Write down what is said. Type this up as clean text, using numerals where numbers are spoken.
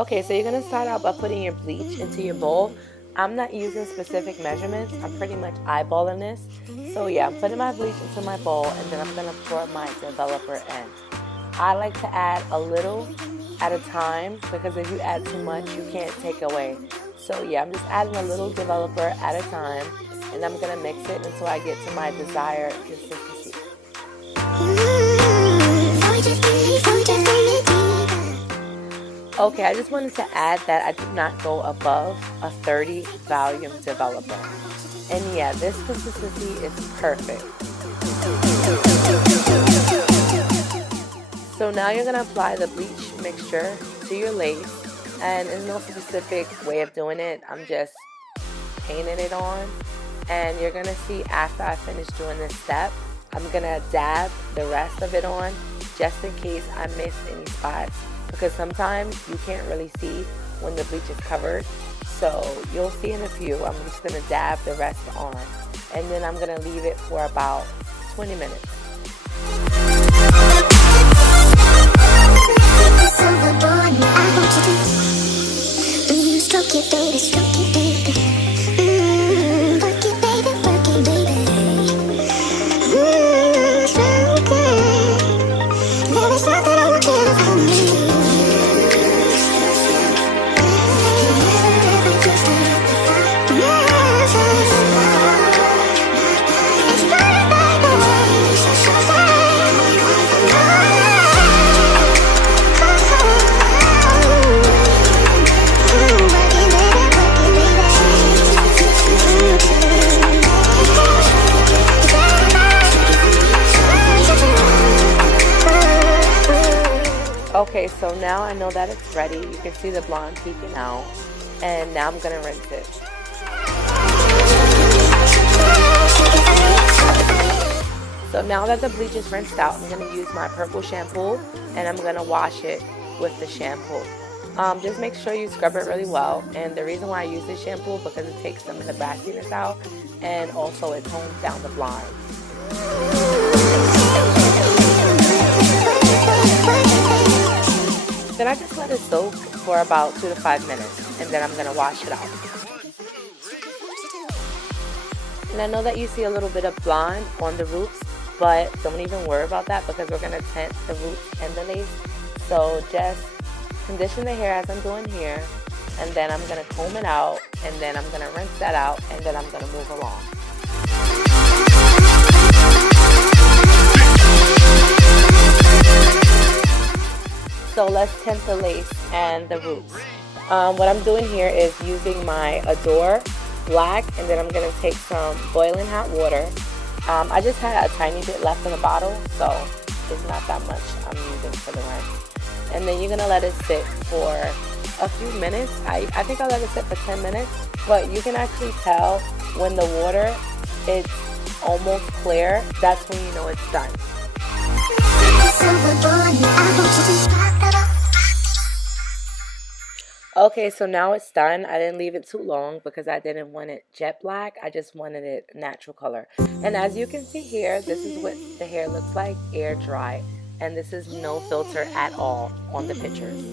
Okay, so you're going to start out by putting your bleach into your bowl. I'm not using specific measurements. I'm pretty much eyeballing this. So yeah, I'm putting my bleach into my bowl, and then I'm going to pour my developer in. I like to add a little at a time, because if you add too much, you can't take away. So yeah, I'm just adding a little developer at a time, and I'm going to mix it until I get to my desired consistency. Okay, I just wanted to add that I did not go above a 30 volume developer. And yeah, this consistency is perfect. So now you're going to apply the bleach mixture to your lace. And there's no specific way of doing it. I'm just painting it on. And you're going to see after I finish doing this step, I'm going to dab the rest of it on just in case I miss any spots. Because sometimes you can't really see when the bleach is covered. So you'll see in a few. I'm just going to dab the rest on. And then I'm going to leave it for about 20 minutes. Stroke it, baby, stroke it, baby. Work it, baby, work it, baby. Stroke it. There is something I want you to find me. Okay, so now I know that it's ready. You can see the blonde peeking out. And now I'm going to rinse it. So now that the bleach is rinsed out, I'm going to use my purple shampoo. And I'm going to wash it with the shampoo. Just make sure you scrub it really well. And the reason why I use this shampoo, because it takes some of the brassiness out. And also it tones down the blonde. Then I just let it soak for about 2 to 5 minutes, and then I'm going to wash it out. And I know that you see a little bit of blonde on the roots, but don't even worry about that because we're going to tint the roots and the lace. So just condition the hair as I'm doing here, and then I'm going to comb it out, and then I'm going to rinse that out, and then I'm going to move along. So let's tint the lace and the roots. What I'm doing here is using my Adore Black, and then I'm going to take some boiling hot water. I just had a tiny bit left in the bottle, so it's not that much I'm using for the rinse. And then you're going to let it sit for a few minutes. I think I'll let it sit for 10 minutes, but you can actually tell when the water is almost clear. That's when you know it's done. Okay, so now it's done. I didn't leave it too long because I didn't want it jet black. I just wanted it natural color. And as you can see here, this is what the hair looks like air dry. And this is no filter at all on the pictures.